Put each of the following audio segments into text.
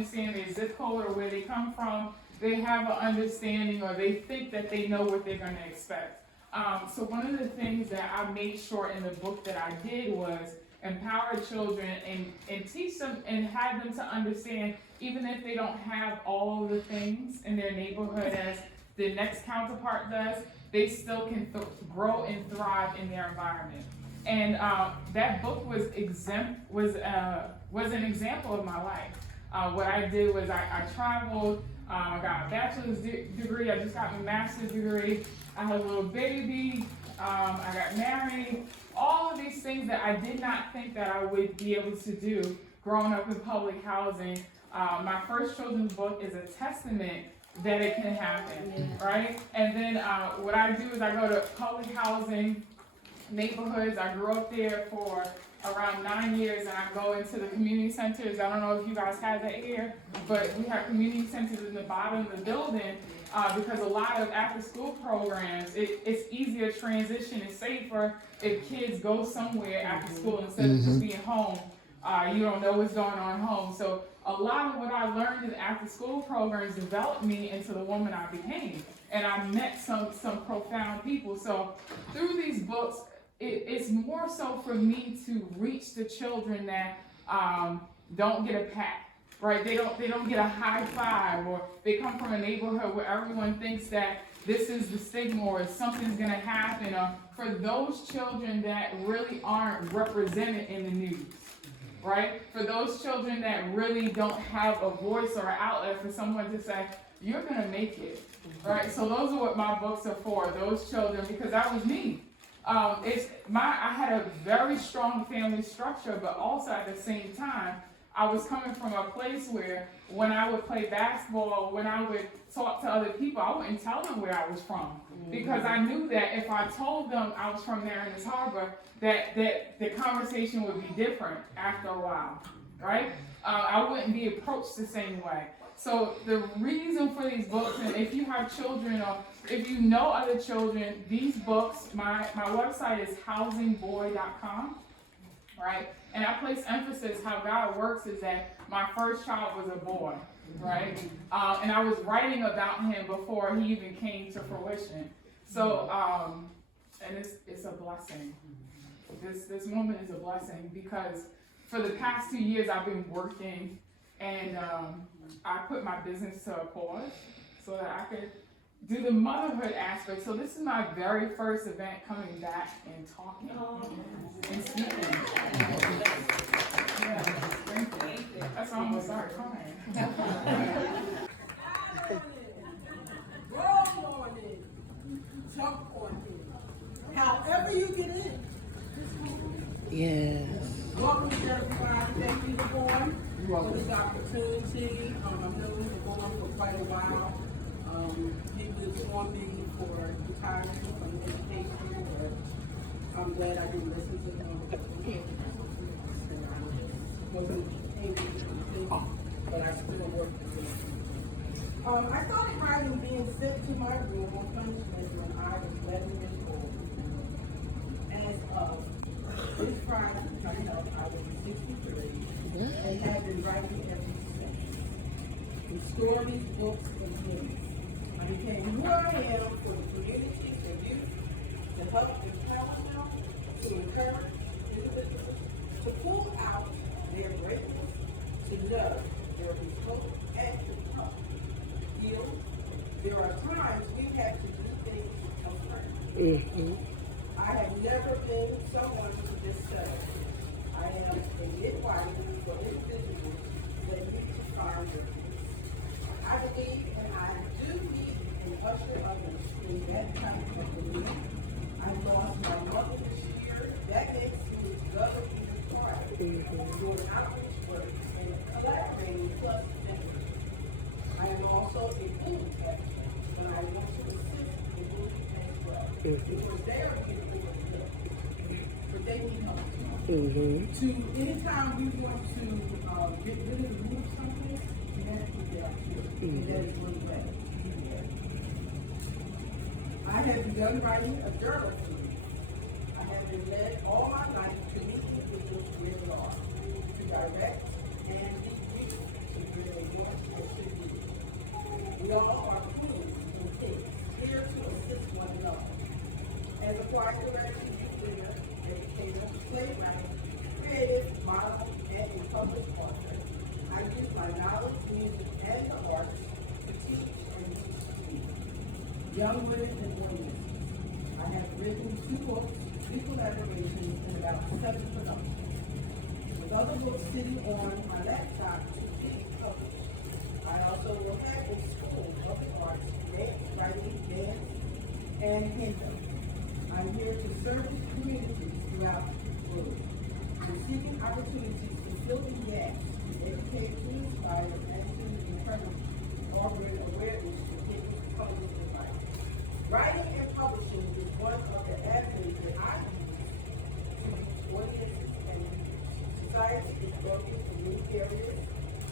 understand their zip code or where they come from, they have an understanding or they think that they know what they're going to expect. So one of the things that I made sure in the book that I did was empower children and teach them and have them to understand, even if they don't have all of the things in their neighborhood as the next counterpart does, they still can grow and thrive in their environment. And that book was an example of my life. What I did was I traveled, I got a bachelor's degree, I just got my master's degree, I had a little baby, I got married, all of these things that I did not think that I would be able to do growing up in public housing. My first children's book is a testament that it can happen, right? And then what I do is I go to public housing neighborhoods. I grew up there for around 9 years, and I go into the community centers. I don't know if you guys have that here, but we have community centers in the bottom of the building because a lot of after-school programs, it's easier transition and safer if kids go somewhere after school instead of just being home. You don't know what's going on at home. So a lot of what I learned in after-school programs developed me into the woman I became. And I met some profound people. So through these books, it's more so for me to reach the children that don't get a pat, right? They don't get a high five, or they come from a neighborhood where everyone thinks that this is the stigma or something's gonna happen, or for those children that really aren't represented in the news, right? For those children that really don't have a voice or an outlet for someone to say, you're gonna make it, right? So those are what my books are for, those children, because that was me. I had a very strong family structure, but also at the same time, I was coming from a place where when I would play basketball, when I would talk to other people, I wouldn't tell them where I was from, because I knew that if I told them I was from Mariners Harbor, that the conversation would be different after a while, right? I wouldn't be approached the same way. So the reason for these books, and if you have children or if you know other children, these books, my website is housingboy.com, right? And I place emphasis how God works is that my first child was a boy, right? And I was writing about him before he even came to fruition. So, and it's a blessing. This moment is a blessing because for the past 2 years I've been working, and I put my business to a pause so that I could do the motherhood aspect. So this is my very first event coming back and talking and speaking. Yeah, thank you. That's why I'm gonna start crying. Roll on it, jump on it. However you get in. Yes. Welcome to everybody. Thank you, Ebboni, for this opportunity. I've known Ebboni for quite a while. He was on me for retirement from education, but I'm glad I didn't listen to him. Wasn't able to complete, but I still worked with him. I started writing being sent to my room on punishment when I was 11 years old. As of this Friday, I was 63, and have been writing ever since. In stories, books, and hymns. I became who I am for the community, for youth, to help empower them, to encourage individuals, to pull out their greatness, to know there is hope and to come. There are times we have to do things differently. I have never been someone who just said, I am a midwife for individuals that need to find their peace. I believe and I do need an usher others in that type of belief. I lost my mother this year. That makes me love it even harder. Doing outreach work and collaborating plus mentors. I am also a food expert, but I want to assist in moving as well. Because they are people but they need help. To anytime we want to get rid of remove something, we have to get up to it. And that is one way. I have begun writing a journal series. I have been led all my life to meet individuals where they are, to direct and lead youth to where they We all are queens and kings, here to assist one another. As a choir director, youth leader, educator, playwright, creative, model, and a published author, I use my knowledge, music, and the arts to teach and teach young women and women. I have written 2 books, 3 collaborations, and about 7 productions. With other books sitting on my laptop to be published. I also will have a school of the arts, dance, writing, dance, and hindu. I'm here to service communities throughout the world. I'm seeking opportunities to fill the gaps, to educate, to inspire, and to encourage, offering awareness to hidden colors of life. Writing and publishing is one of the avenues that I use to reach audiences and society is broken in many areas,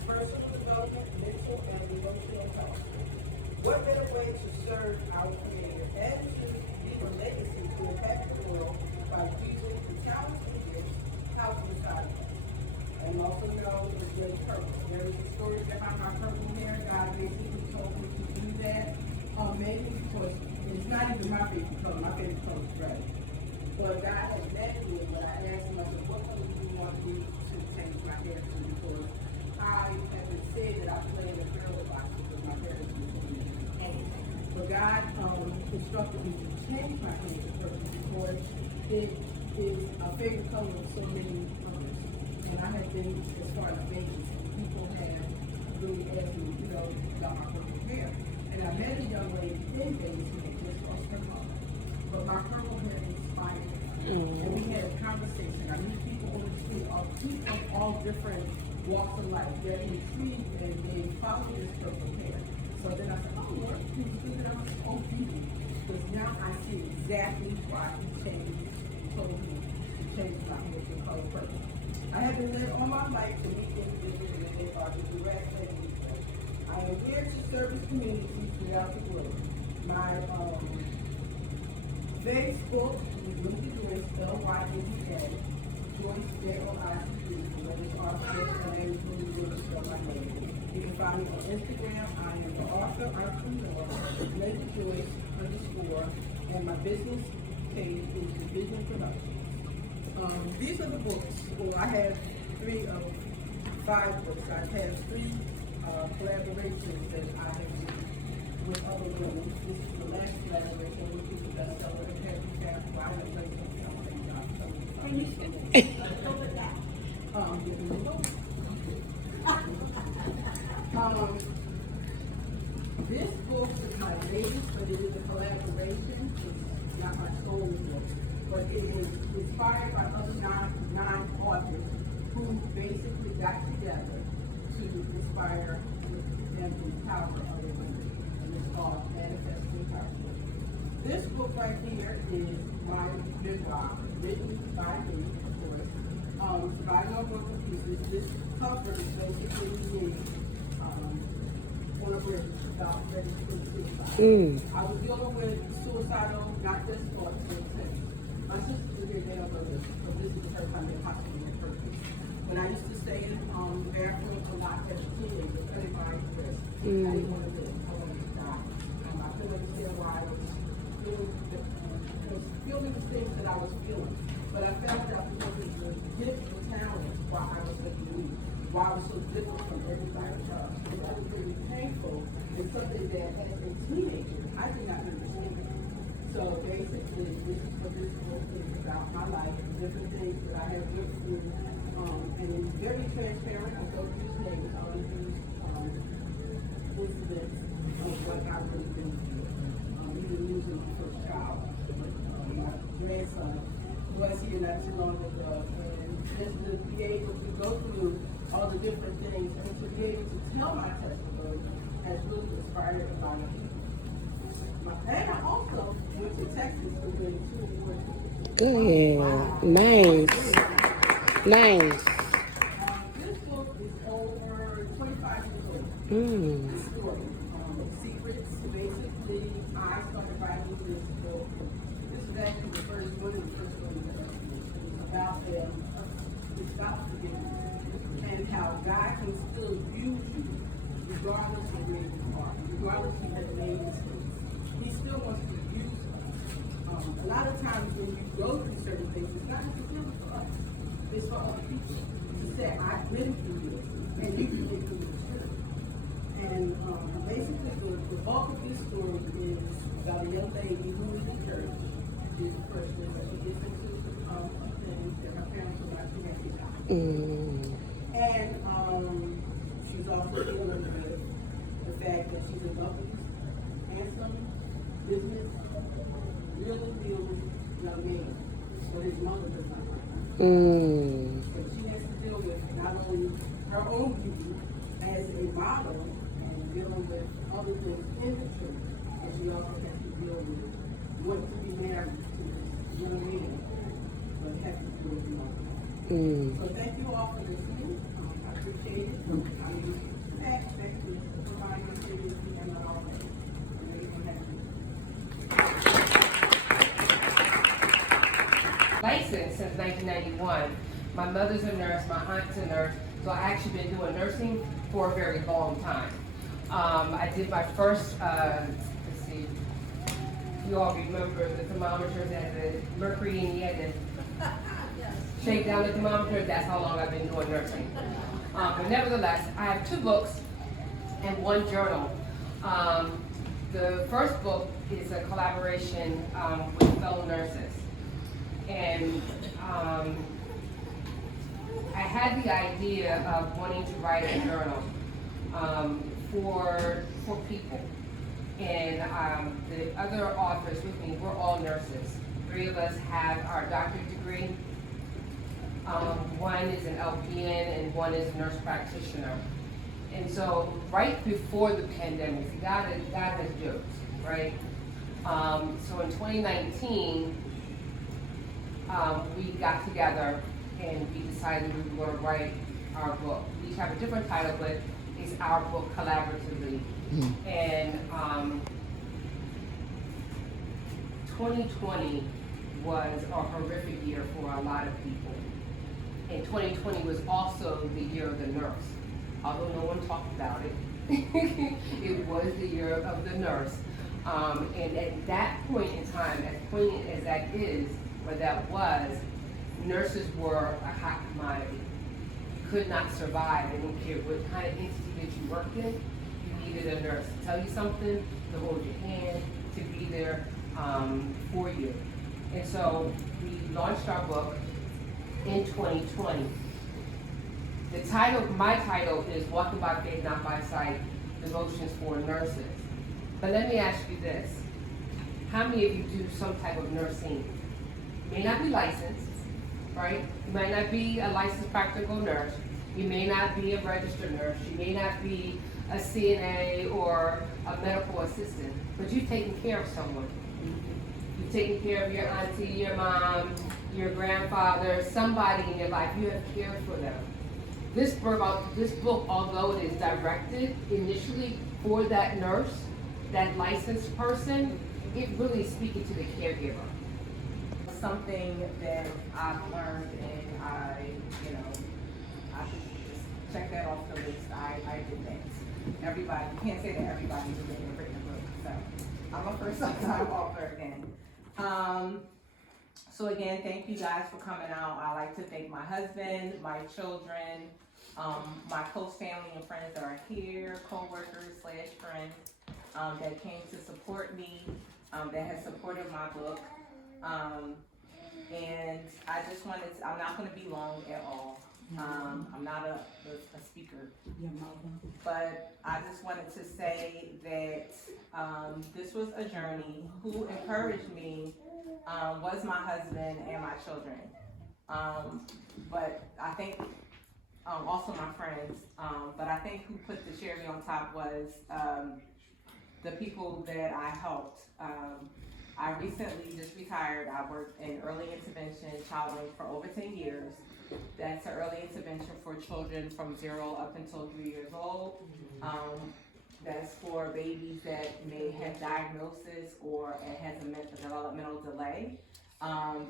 personal development, mental and emotional health. What better way to serve our Creator and to leave a legacy to impact the world by using the talents and gifts housed inside of us? And also known as great purpose. There is a story behind my purple hair. God basically told me to do that. Maybe because it's not even my favorite color. My favorite color is red. But God has led me, and when I asked him, I said, what color do you want me to change my hair to? Because I have been said that I play in a girl box because my hair is anything. But God instructed me to change my hair to purple because it is a favorite color of so many colors. And I have been as far as Vegas, and people have really asked me, about my purple hair. And I met a young lady in Vegas who had just lost her mother. But my purple hair inspired me. And we had a conversation. I meet people on the street, people of all different walks of life. They're intrigued and they follow this purple hair. So then I said, oh Lord, please do that. I'm so beautiful. Because now I see exactly why he told me to change my hair to color purple. I have been led all my life to meet individuals and they are the direct and weakness. I am here to service communities throughout the world. My Facebook is Lynda Joice, L-Y-N-D-A, Joice, J-O-I-C-E, where it's author and name is Lynda Joice, spell my name. You can find me on Instagram. I am the author, entrepreneur, Lynda Joice _ and my business page is the Business Production. These are the books. Well, I have 3 of 5 books. I have 3 collaborations that I have done with other women. This is the last collaboration, which is the bestseller in Paris, where I have placed something Can you say that? This book is my latest, but it is a collaboration. It's not my sole book, but it is inspired by other nine authors who basically got together to inspire and empower other women. And it's called Manifesting Power. This book right here is my memoir, written by me, of course. It's by no book of pieces. This cover is basically me on a bridge about ready to suicide. I was dealing with suicidal, not just thoughts, but things. My sister here, they don't know this, but this is the first time they're hospital in person. When I used to stay in the bathroom a lot as a teenager, everybody was I didn't want to live. I wanted to die. I couldn't understand why I was feeling the things that I was feeling. But I found out because of the gift and talent why I was so unique, why I was so different from everybody else. It was really painful and something that as a teenager I did not understand. So basically, this is what this book is about, my life, different things that I have went through. And it's very transparent. I go through these names, I don't use incidents of what I've really been through. Even losing my first child, my grandson was here not too long ago. And just to be able to go through all the different things and to be able to tell my testimony has really inspired a lot of people. And I also went to Texas to win 2 awards. Good. Wow. Nice. Nice. This book is over 25 years old. The story. Secrets. Basically, I started writing this book. This is actually the first one that I wrote. It's about them. It's about forgiveness. And how God can still use you regardless of where you are. regardless of his name, he still wants to use us. A lot of times when you go through certain things, it's not necessarily for us. It's for other people to say, I've been through this, and you can get through this too. And basically, the bulk of this story is about a young lady who is in church. She's a Christian, but she gets into things that her parents are not connected to. And she's also dealing with the fact that she's a lovely, handsome, business, really young man. But his mother does not like her. So she has to deal with not only her own beauty as a model and dealing with other things in the church, and she also has to deal with what to be married to this young man, but has to deal with the mother. So thank you all for listening. I appreciate it. I mean, back to provide your seriously and not all that. Licensed since 1991. My mother's a nurse, my aunt's a nurse, so I actually been doing nursing for a very long time. I did my first, let's see, you all remember the thermometers that the mercury in the head and shake down the thermometer. That's how long I've been doing nursing. But nevertheless, I have 2 books and 1 journal. The first book is a collaboration with fellow nurses. And I had the idea of wanting to write a journal for people. And the other authors with me, we're all nurses. 3 of us have our doctorate degree. 1 is an LPN and 1 is a nurse practitioner. And so right before the pandemic, God has jokes, right? So in 2019, we got together and we decided we were going to write our book. We each have a different title, but it's our book collaboratively. And 2020 was a horrific year for a lot of people. And 2020 was also the year of the nurse. Although no one talked about it, it was the year of the nurse. And at that point in time, as poignant as that is, or that was, nurses were a hot commodity. You could not survive. I don't care what kind of entity that you worked in, you needed a nurse to tell you something, to hold your hand, to be there for you. And so we launched our book in 2020. The title, my title is Walking by Faith, Not by Sight, Devotions for Nurses. But let me ask you this. How many of you do some type of nursing? You may not be licensed, right? You might not be a licensed practical nurse. You may not be a registered nurse. You may not be a CNA or a medical assistant, but you've taken care of someone. You've taken care of your auntie, your mom, your grandfather, somebody in your life. You have cared for them. This book, although it is directed initially for that nurse, that licensed person, it really is speaking to the caregiver. Something that I've learned, and I should just check that off the list. I did that. Everybody, you can't say that everybody did it in written book. So I'm a first-time author again. So again, thank you guys for coming out. I like to thank my husband, my children, my close family and friends that are here, co-workers / friends that came to support me, that has supported my book. And I just wanted to, I'm not going to be long at all. I'm not a speaker, but I just wanted to say that this was a journey. Who encouraged me was my husband and my children, but I think also my friends, but I think who put the cherry on top was the people that I helped. I recently just retired. I worked in early intervention child link for over 10 years. That's an early intervention for children from 0 up until 3 years old. That's for babies that may have diagnosis or it has a developmental delay.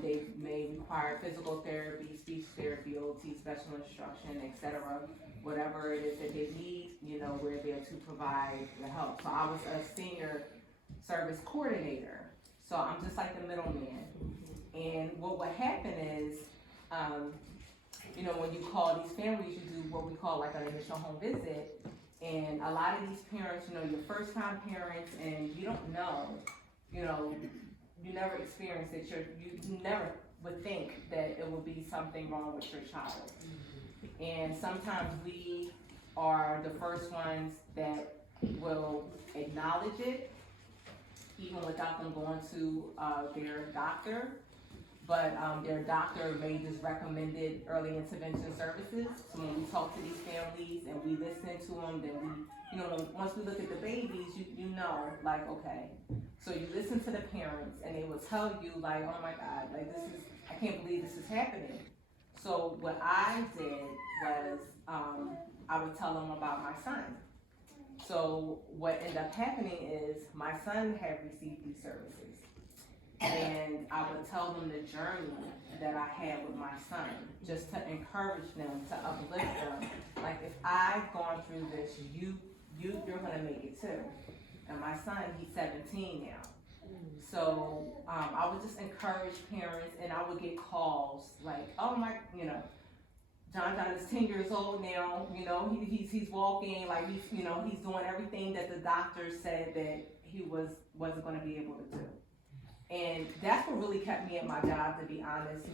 They may require physical therapy, speech therapy, OT, special instruction, etc. Whatever it is that they need, you know, we're there to provide the help. So I was a senior service coordinator. So I'm just like the middleman. And what would happen is, you know, when you call these families, you do what we call like an initial home visit. And a lot of these parents, you know, your first time parents, and you don't know, you know, you never experienced it, you never would think that it would be something wrong with your child. And sometimes we are the first ones that will acknowledge it, even without them going to their doctor. But their doctor may just recommended early intervention services. So when we talk to these families and we listen to them, then we, you know, once we look at the babies, you know, like, okay. So you listen to the parents and they will tell you like, oh my God, like this is, I can't believe this is happening. So what I did was, I would tell them about my son. So what ended up happening is my son had received these services. And I would tell them the journey that I had with my son, just to encourage them, to uplift them. Like, if I've gone through this, you're gonna make it too. And my son, he's 17 now. So I would just encourage parents, and I would get calls like, oh my, you know, John is 10 years old now, you know, he's walking, like he's, you know, he's doing everything that the doctor said that he wasn't gonna be able to do. And that's what really kept me at my job, to be honest.